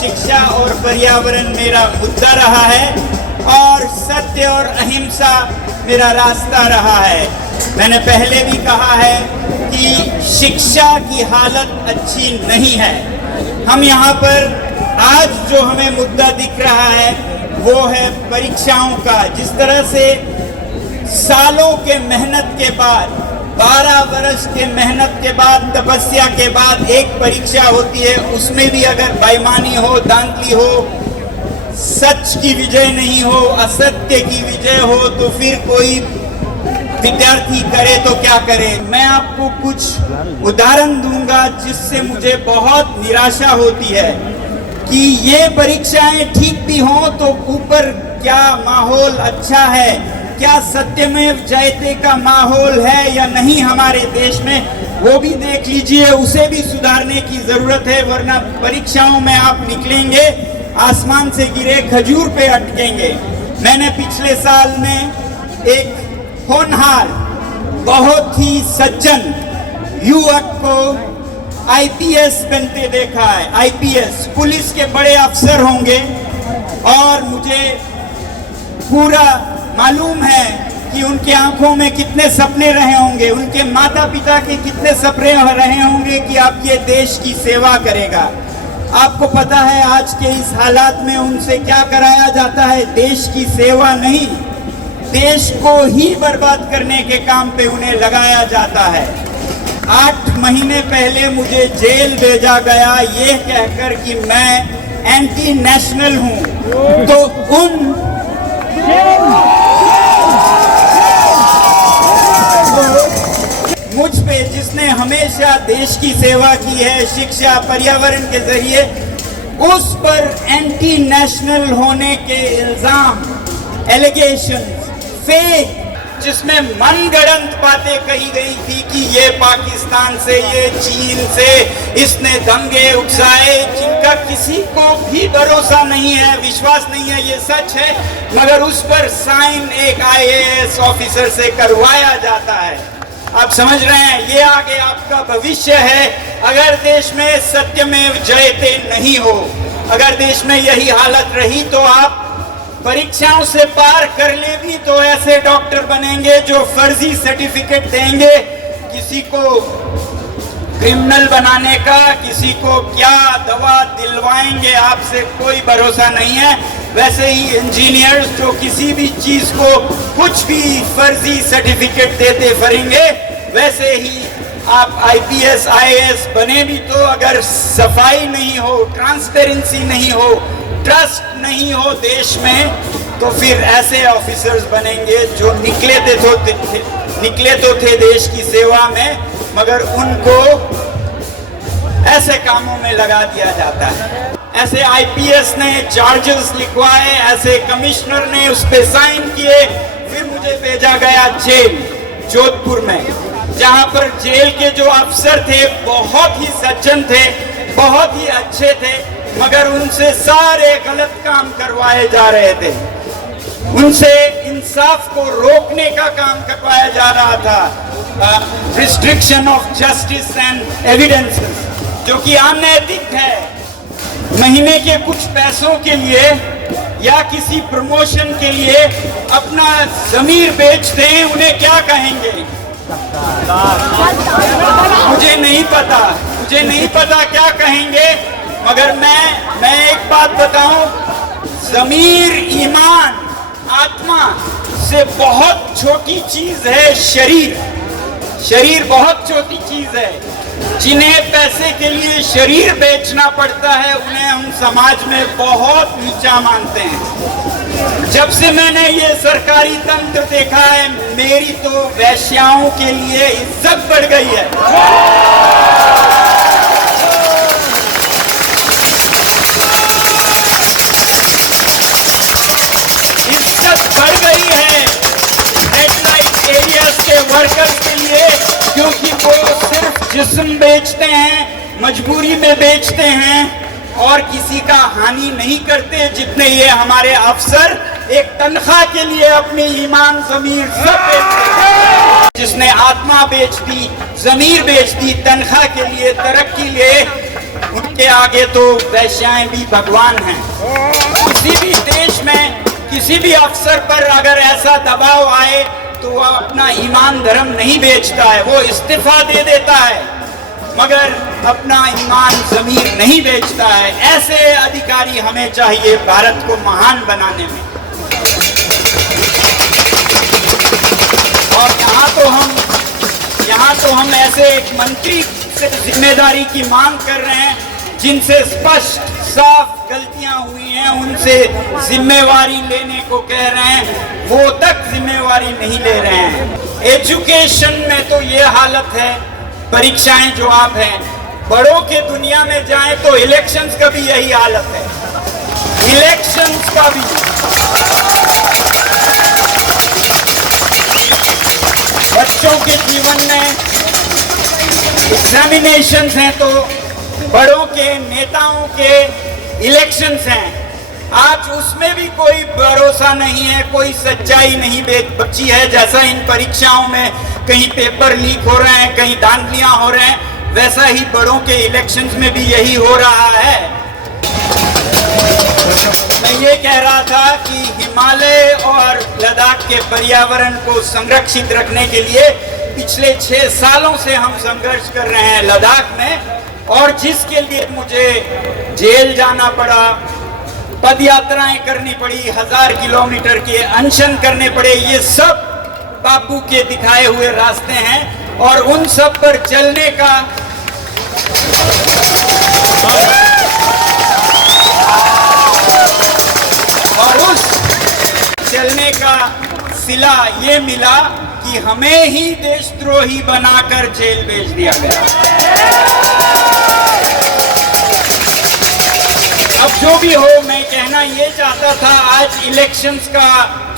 शिक्षा और पर्यावरण मेरा मुद्दा रहा है और सत्य और अहिंसा मेरा रास्ता रहा है। मैंने पहले भी कहा है कि शिक्षा की हालत अच्छी नहीं है। हम यहाँ पर आज जो हमें मुद्दा दिख रहा है वो है परीक्षाओं का। जिस तरह से सालों के मेहनत के बाद, 12 वर्ष के मेहनत के बाद, तपस्या के बाद एक परीक्षा होती है, उसमें भी अगर बेईमानी हो, धांधली हो, सच की विजय नहीं हो, असत्य की विजय हो, तो फिर कोई विद्यार्थी करे तो क्या करे। मैं आपको कुछ उदाहरण दूंगा जिससे मुझे बहुत निराशा होती है कि ये परीक्षाएं ठीक भी हों तो ऊपर क्या माहौल अच्छा है, क्या सत्यमेव जयते का माहौल है या नहीं हमारे देश में, वो भी देख लीजिए। उसे भी सुधारने की जरूरत है, वरना परीक्षाओं में आप निकलेंगे आसमान से गिरे खजूर पे अटकेंगे। मैंने पिछले साल में एक होनहार, बहुत ही सज्जन युवक को आईपीएस बनते देखा है। आईपीएस पुलिस के बड़े अफसर होंगे और मुझे पूरा मालूम है कि उनके आंखों में कितने सपने रहे होंगे, उनके माता पिता के कितने सपने रहे होंगे कि आप ये देश की सेवा करेगा। आपको पता है आज के इस हालात में उनसे क्या कराया जाता है? देश की सेवा नहीं, देश को ही बर्बाद करने के काम पे उन्हें लगाया जाता है। 8 महीने पहले मुझे जेल भेजा गया ये कहकर कि मैं एंटी नेशनल हूं। तो उन मुझ पे जिसने हमेशा देश की सेवा की है, शिक्षा पर्यावरण के जरिए, उस पर एंटी नेशनल होने के इल्जाम, एलिगेशन, फेक, जिसमें मनगढ़ंत बातें कही गई थी कि ये पाकिस्तान से, ये चीन से इसने दंगे उकसाए, जिनका किसी को भी भरोसा नहीं है, विश्वास नहीं है, ये सच है, मगर उस पर साइन एक आईएएस ऑफिसर से करवाया जाता है। आप समझ रहे हैं, ये आगे आपका भविष्य है। अगर देश में सत्यमेव जयते नहीं हो, अगर देश में यही हालत रही तो आप परीक्षाओं से पार कर ले भी तो ऐसे डॉक्टर बनेंगे जो फर्जी सर्टिफिकेट देंगे, किसी को क्रिमिनल बनाने का, किसी को क्या दवा दिलवाएंगे, आपसे कोई भरोसा नहीं है। वैसे ही इंजीनियर्स जो किसी भी चीज को कुछ भी फर्जी सर्टिफिकेट देते फिरेंगे, वैसे ही आप आईपीएस आईएएस बने भी तो अगर सफाई नहीं हो, ट्रांसपेरेंसी नहीं हो, ट्रस्ट नहीं हो देश में, तो फिर ऐसे ऑफिसर्स बनेंगे जो निकले तो थे देश की सेवा में, मगर उनको ऐसे कामों में लगा दिया जाता है। ऐसे आईपीएस ने चार्जेस लिखवाए, ऐसे कमिश्नर ने उस पे साइन किए, फिर मुझे भेजा गया जेल जोधपुर में, जहां पर जेल के जो अफसर थे बहुत ही सज्जन थे, बहुत ही अच्छे थे, मगर उनसे सारे गलत काम करवाए जा रहे थे, उनसे इंसाफ को रोकने का काम करवाया जा रहा था, restriction of justice and evidences, जो कि अनैतिक है। महीने के कुछ पैसों के लिए या किसी प्रमोशन के लिए अपना जमीर बेचते हैं, उन्हें क्या कहेंगे मुझे नहीं पता क्या कहेंगे, मगर मैं एक बात बताऊं, जमीर, ईमान, आत्मा से बहुत छोटी चीज है शरीर बहुत छोटी चीज है। जिन्हें पैसे के लिए शरीर बेचना पड़ता है उन्हें हम समाज में बहुत नीचा मानते हैं। जब से मैंने ये सरकारी तंत्र देखा है, मेरी तो वैश्याओं के लिए इज्जत बढ़ गई है। इज्जत बढ़ गई है रेड लाइट एरियाज के वर्कर्स के लिए, क्योंकि वो सिर्फ जिस्म बेचते हैं, मजबूरी में बेचते हैं और किसी का हानि नहीं करते, जितने ये हमारे अफसर एक तनख्वाह के लिए अपनी ईमान, जमीर सब बेचते हैं। जिसने आत्मा बेच दी, जमीर बेच दी तनख्वाह के लिए, तरक्की लिए, उनके आगे तो वैश्याएं भी भगवान हैं। किसी भी देश में किसी भी अफसर पर अगर ऐसा दबाव आए तो वह अपना ईमान धर्म नहीं बेचता है, वो इस्तीफा दे देता है, मगर अपना ईमान ज़मीर नहीं बेचता है। ऐसे अधिकारी हमें चाहिए भारत को महान बनाने में। और यहाँ तो हम ऐसे एक मंत्री से जिम्मेदारी की मांग कर रहे हैं जिनसे स्पष्ट साफ गलतियां हुई हैं, उनसे जिम्मेवारी लेने को कह रहे हैं, वो तक जिम्मेवारी नहीं ले रहे हैं। एजुकेशन में तो ये हालत है, परीक्षाएं जो आप हैं, बड़ों के दुनिया में जाएं तो इलेक्शंस का भी यही हालत है। इलेक्शंस का भी बच्चों के जीवन में एग्जामिनेशंस हैं तो बड़ों के नेताओं के इलेक्शंस हैं। आज उसमें भी कोई भरोसा नहीं है, कोई सच्चाई नहीं बची है। जैसा इन परीक्षाओं में कहीं पेपर लीक हो रहे हैं, कहीं धांधलियां हो रहे हैं, वैसा ही बड़ों के इलेक्शंस में भी यही हो रहा है। मैं ये कह रहा था कि हिमालय और लद्दाख के पर्यावरण को संरक्षित रखने के लिए पिछले 6 सालों से हम संघर्ष कर रहे हैं लद्दाख में, और जिसके लिए मुझे जेल जाना पड़ा, पद यात्राएं करनी पड़ी, 1000 किलोमीटर के अनशन करने पड़े, ये सब बापू के दिखाए हुए रास्ते हैं। और उन सब पर चलने का और उस चलने का सिला ये मिला कि हमें ही देशद्रोही बनाकर जेल भेज दिया गया। अब जो भी हो, मैं कहना ये चाहता था, आज इलेक्शंस का,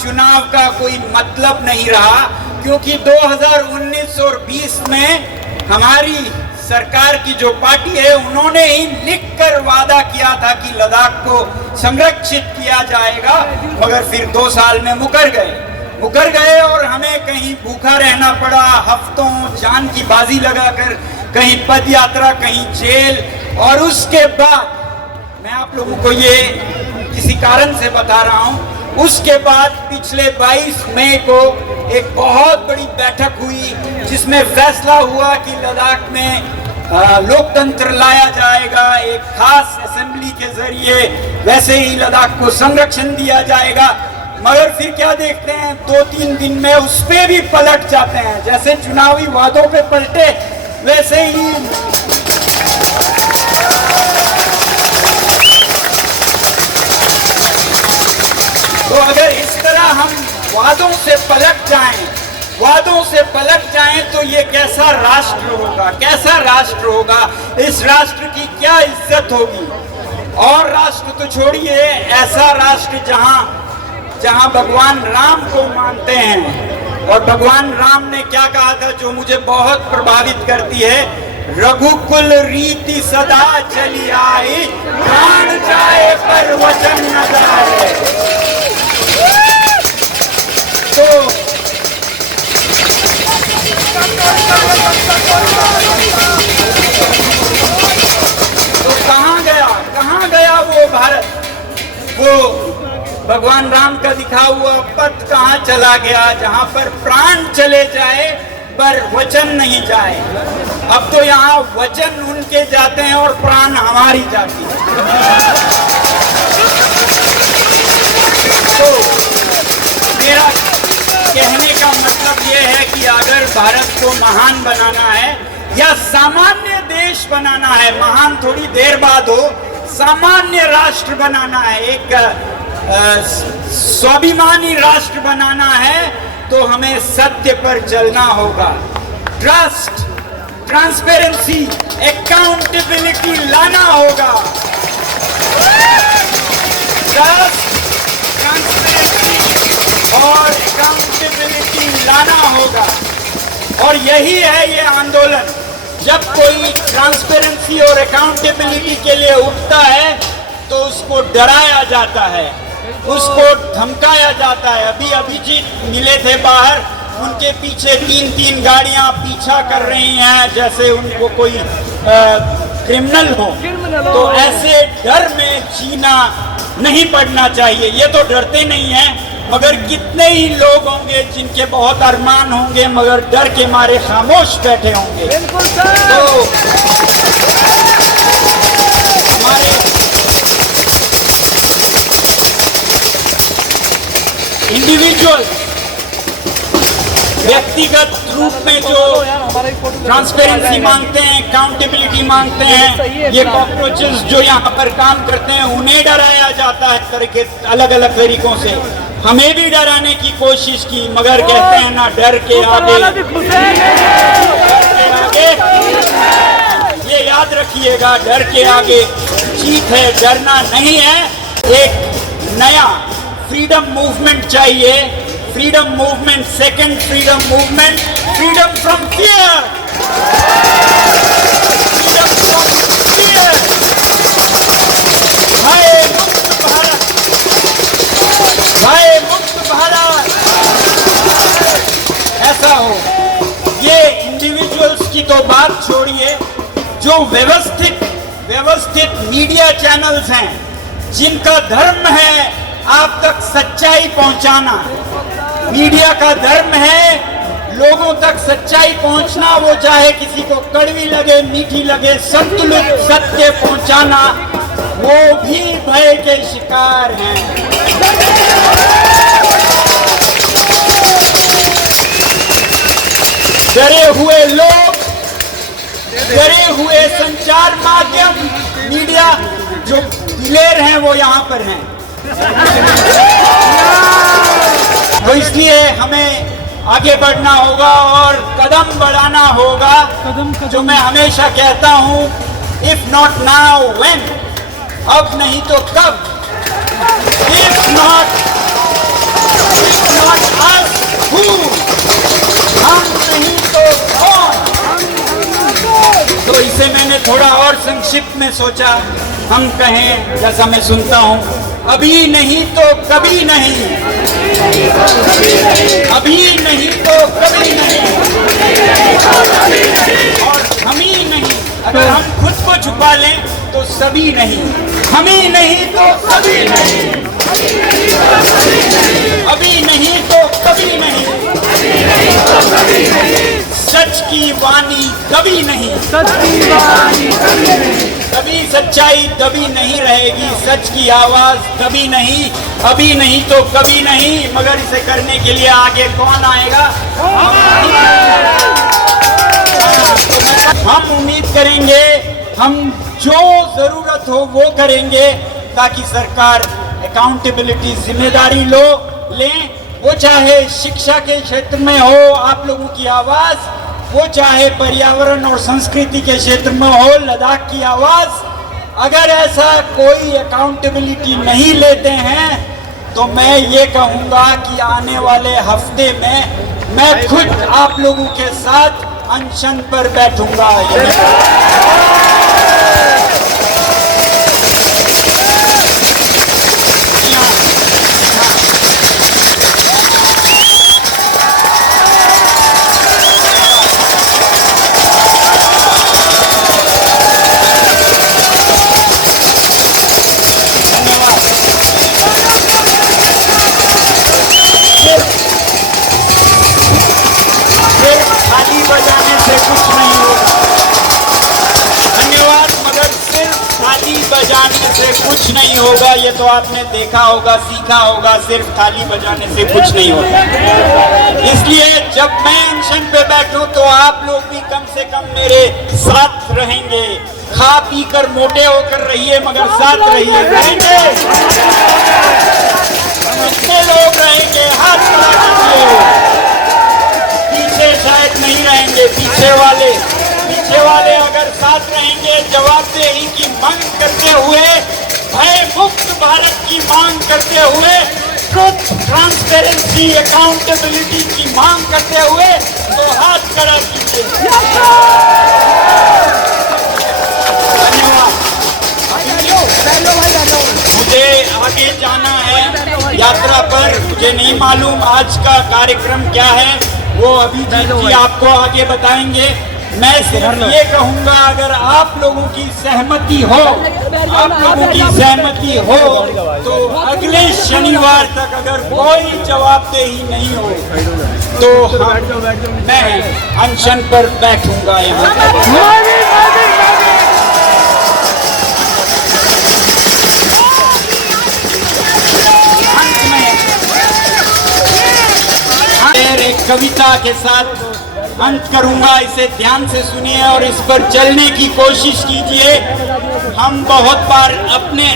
चुनाव का कोई मतलब नहीं रहा, क्योंकि 2019 और 20 में हमारी सरकार की जो पार्टी है उन्होंने ही लिखकर वादा किया था कि लद्दाख को संरक्षित किया जाएगा, मगर फिर 2 साल में मुकर गए और हमें कहीं भूखा रहना पड़ा, हफ्तों जान की बाजी लगाकर, कहीं पद यात्रा, कहीं जेल। और उसके बाद मैं आप लोगों को ये किसी कारण से बता रहा हूँ, उसके बाद पिछले 22 मई को एक बहुत बड़ी बैठक हुई जिसमें फैसला हुआ कि लद्दाख में लोकतंत्र लाया जाएगा, एक खास असेंबली के जरिए वैसे ही लद्दाख को संरक्षण दिया जाएगा। मगर फिर क्या देखते हैं, 2-3 दिन में उस पे भी पलट जाते हैं, जैसे चुनावी वादों पे पलटे वैसे ही तो अगर इस तरह हम वादों से पलट जाएं तो ये कैसा राष्ट्र होगा, इस राष्ट्र की क्या इज्जत होगी। और राष्ट्र तो छोड़िए, ऐसा राष्ट्र जहां भगवान राम को मानते हैं। और भगवान राम ने क्या कहा था जो मुझे बहुत प्रभावित करती है, रघुकुल रीति सदा चली आई, प्राण जाए पर वचन न जाए। तो कहाँ गया वो भारत, वो भगवान राम का दिखा हुआ पथ कहाँ चला गया, जहाँ पर प्राण चले जाए पर वचन नहीं जाए। अब तो यहाँ वचन उनके जाते हैं और प्राण हमारी जाती है। तो मेरा कहने का मतलब ये है कि अगर भारत को महान बनाना है या सामान्य देश बनाना है, महान थोड़ी देर बाद हो, सामान्य राष्ट्र बनाना है, एक स्वाभिमानी राष्ट्र बनाना है, तो हमें सत्य पर चलना होगा। ट्रस्ट, ट्रांसपेरेंसी, अकाउंटेबिलिटी लाना होगा। ट्रस्ट, ट्रांसपेरेंसी और अकाउंटेबिलिटी लाना होगा। और यही है ये आंदोलन। जब कोई ट्रांसपेरेंसी और अकाउंटेबिलिटी के लिए उठता है तो उसको डराया जाता है, उसको धमकाया जाता है। अभी अभिजीत मिले थे बाहर, उनके पीछे 3-3 गाड़ियां पीछा कर रही हैं, जैसे उनको कोई क्रिमिनल हो, तो ऐसे डर में जीना नहीं पड़ना चाहिए। ये तो डरते नहीं हैं, मगर कितने ही लोग होंगे जिनके बहुत अरमान होंगे मगर डर के मारे खामोश बैठे होंगे। तो हमारे इंडिविजुअल व्यक्तिगत रूप में जो ट्रांसपेरेंसी मांगते हैं, अकाउंटेबिलिटी मांगते हैं, ये कॉकरोचेस जो यहाँ पर काम करते हैं उन्हें डराया जाता है तरीके अलग अलग तरीकों से। हमें भी डराने की कोशिश की मगर कहते हैं ना डर के आगे, ये याद रखिएगा, डर के आगे जीत है, डरना नहीं है। एक नया फ्रीडम मूवमेंट चाहिए, freedom movement, second freedom movement, freedom from fear, freedom from fear. हाय मुक्त भारत, हाय मुक्त भारत, ऐसा हो। ये इंडिविजुअल्स की तो बात छोड़िए, जो व्यवस्थित मीडिया चैनल्स हैं जिनका धर्म है आप तक सच्चाई पहुंचाना, मीडिया का धर्म है लोगों तक सच्चाई पहुंचना, वो चाहे किसी को कड़वी लगे मीठी लगे, संतुलित सत्य पहुंचाना, वो भी भय के शिकार हैं। डरे हुए लोग, डरे हुए संचार माध्यम, मीडिया जो दिलेर हैं वो यहाँ पर हैं। तो इसलिए हमें आगे बढ़ना होगा और कदम बढ़ाना होगा। जो मैं हमेशा कहता हूँ, इफ नॉट नाउ व्हेन, अब नहीं तो कब, इफ नॉट अस हू, हम नहीं तो कौन। तो इसे मैंने थोड़ा और संक्षिप्त में सोचा हम कहें, जैसा मैं सुनता हूँ, अभी नहीं तो कभी नहीं, अभी नहीं तो कभी नहीं, और हम ही नहीं। अगर हम खुद को छुपा लें तो सभी नहीं, हम ही नहीं तो कभी नहीं, अभी नहीं तो कभी नहीं, सच की वाणी कभी नहीं, कभी सच्चाई कभी नहीं रहेगी, सच की आवाज कभी नहीं, अभी नहीं तो कभी नहीं। मगर इसे करने के लिए आगे कौन आएगा? हम उम्मीद करेंगे, हम जो जरूरत हो वो करेंगे ताकि सरकार अकाउंटेबिलिटी जिम्मेदारी लें। वो चाहे शिक्षा के क्षेत्र में हो आप लोगों की आवाज, वो चाहे पर्यावरण और संस्कृति के क्षेत्र में हो लद्दाख की आवाज। अगर ऐसा कोई अकाउंटेबिलिटी नहीं लेते हैं तो मैं ये कहूँगा कि आने वाले हफ्ते में मैं खुद आप लोगों के साथ अनशन पर बैठूंगा। कुछ नहीं होगा, ये तो आपने देखा होगा, सीखा होगा, सिर्फ थाली बजाने से कुछ नहीं होगा। इसलिए जब मैं अनशन पे बैठूं तो आप लोग भी कम से कम मेरे साथ रहेंगे। खा पी कर मोटे होकर रहिए मगर साथ रहिए। रहेंगे कितने लोग रहेंगे? हाथ खड़ा कीजिए। पीछे शायद नहीं रहेंगे, पीछे वाले अगर साथ रहेंगे, जवाबदेही की मांग करते हुए, भय मुक्त भारत की मांग करते हुए, ट्रांसपेरेंसी अकाउंटेबिलिटी की मांग करते हुए, तो हाथ खड़ा कीजिए। धन्यवाद। मुझे आगे जाना है यात्रा पर, मुझे नहीं मालूम आज का कार्यक्रम क्या है, वो अभी जी आपको आगे बताएंगे। मैं सिर्फ ये कहूंगा, अगर आप लोगों की सहमति हो, तो अगले शनिवार तक अगर कोई जवाबदेही नहीं हो तो मैं अनशन पर बैठूंगा यहाँ पर। एक कविता के साथ अंत करूंगा, इसे ध्यान से सुनिए और इस पर चलने की कोशिश कीजिए। हम बहुत बार अपने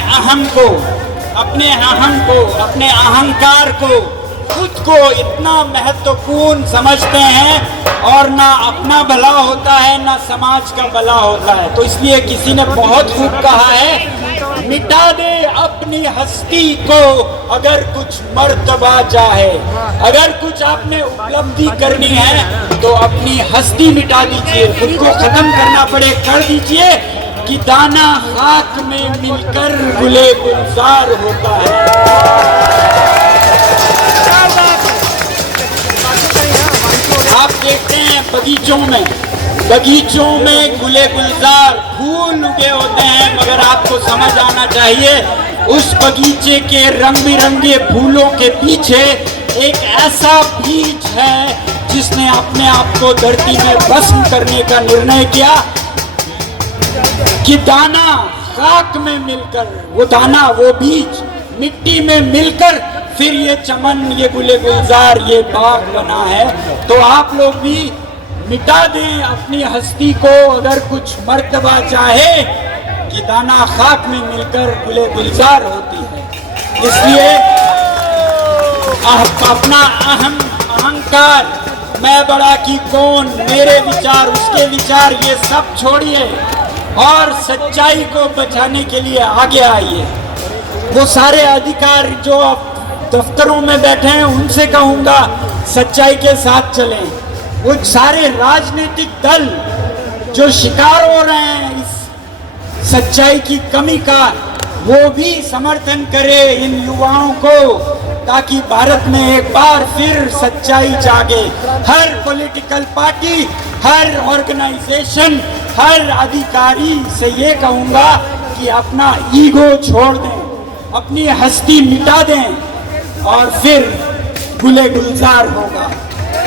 अहंकार को, खुद को इतना महत्वपूर्ण समझते हैं और ना अपना भला होता है ना समाज का भला होता है। तो इसलिए किसी ने बहुत खूब कहा है, मिटा दे अपनी हस्ती को अगर कुछ मर्तबा चाहे। अगर कुछ आपने उपलब्धि करनी है तो अपनी हस्ती मिटा दीजिए, खुद को खत्म करना पड़े कर दीजिए कि दाना खाक में मिलकर गुले गुलजार होता है। आप देखते हैं बगीचों में गुले गुलजार फूल उगे होते हैं, मगर आपको समझ आना चाहिए उस बगीचे के रंग बिरंगे फूलों के पीछे एक ऐसा बीज है जिसने अपने आप को धरती में भस्म करने का निर्णय किया कि दाना खाक में मिलकर, वो बीज मिट्टी में मिलकर फिर ये चमन, ये गुले गुलजार, ये बाग बना है। तो आप लोग भी मिटा दें अपनी हस्ती को अगर कुछ मर्तबा चाहे कि दाना खाक में मिलकर गुले गुलजार होती है। इसलिए अपना अहंकार, मैं बड़ा कि कौन, मेरे विचार, उसके विचार, ये सब छोड़िए और सच्चाई को बचाने के लिए आगे आइए। वो सारे अधिकारी जो दफ्तरों में बैठे हैं उनसे कहूंगा सच्चाई के साथ चलें। वो सारे राजनीतिक दल जो शिकार हो रहे हैं इस सच्चाई की कमी का, वो भी समर्थन करे इन युवाओं को, ताकि भारत में एक बार फिर सच्चाई जागे। हर पॉलिटिकल पार्टी, हर ऑर्गेनाइजेशन, हर अधिकारी से ये कहूंगा कि अपना ईगो छोड़ दें, अपनी हस्ती मिटा दें और फिर गुले गुलजार होगा।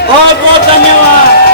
बहुत बहुत धन्यवाद।